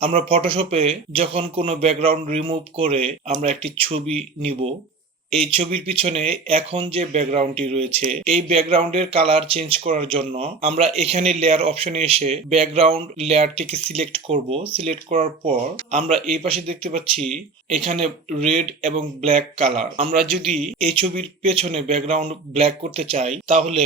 আমরা ফটোশপে যখন কোনো ব্যাকগ্রাউন্ড রিমুভ করে আমরা একটি ছবি নিব, এই ছবির পিছনে এখন যে ব্যাকগ্রাউন্ডটি রয়েছে এই ব্যাকগ্রাউন্ডের কালার চেঞ্জ করার জন্য আমরা এখানে লেয়ার অপশনে এসে ব্যাকগ্রাউন্ড লেয়ারটিকে সিলেক্ট করব। সিলেক্ট করার পর আমরা এই পাশে দেখতে পাচ্ছি এখানে রেড এবং ব্ল্যাক কালার। আমরা যদি এই ছবির পেছনে ব্যাকগ্রাউন্ড ব্ল্যাক করতে চাই তাহলে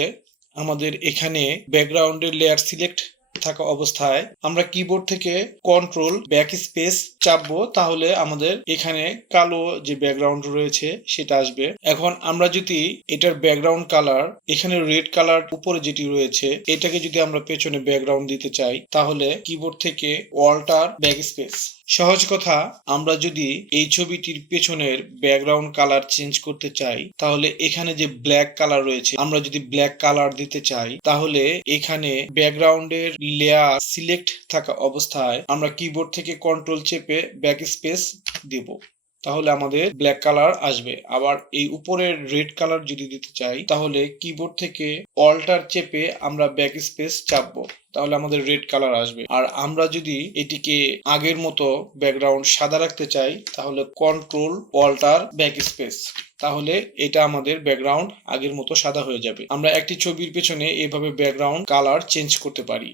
আমাদের এখানে ব্যাকগ্রাউন্ডের লেয়ার সিলেক্ট থাকা অবস্থায় আমরা কিবোর্ড থেকে কন্ট্রোল ব্যাক স্পেস চাপবো, তাহলে আমাদের এখানে কালো যে ব্যাকগ্রাউন্ড রয়েছে সেটা আসবে। এখন আমরা যদি এটার ব্যাকগ্রাউন্ড কালার এখানে রেড কালার উপরে যেটি রয়েছে এটাকে যদি আমরা পেছনে ব্যাকগ্রাউন্ড দিতে চাই তাহলে কিবোর্ড থেকে অল্টার ব্যাক স্পেস। সহজ কথা, আমরা যদি এই ছবিটির পেছনের ব্যাকগ্রাউন্ড কালার চেঞ্জ করতে চাই তাহলে এখানে যে ব্ল্যাক কালার রয়েছে আমরা যদি ব্ল্যাক কালার দিতে চাই তাহলে এখানে ব্যাকগ্রাউন্ডের লেয়ার সিলেক্ট থাকা অবস্থায় আমরা কিবোর্ড থেকে কন্ট্রোল চেপে ব্যাক স্পেস দেব, তাহলে আমাদের ব্ল্যাক কালার আসবে। আবার এই উপরের রেড কালার যদি দিতে চাই তাহলে কিবোর্ড থেকে অল্টার চেপে আমরা ব্যাক স্পেস চাপবো, তাহলে আমাদের রেড কালার আসবে। আর আমরা যদি এটিকে আগের মতো ব্যাকগ্রাউন্ড সাদা রাখতে চাই তাহলে কন্ট্রোল অল্টার ব্যাক স্পেস, তাহলে এটা আমাদের ব্যাকগ্রাউন্ড আগের মতো সাদা হয়ে যাবে। আমরা একটি ছবির পেছনে এভাবে ব্যাকগ্রাউন্ড কালার চেঞ্জ করতে পারি।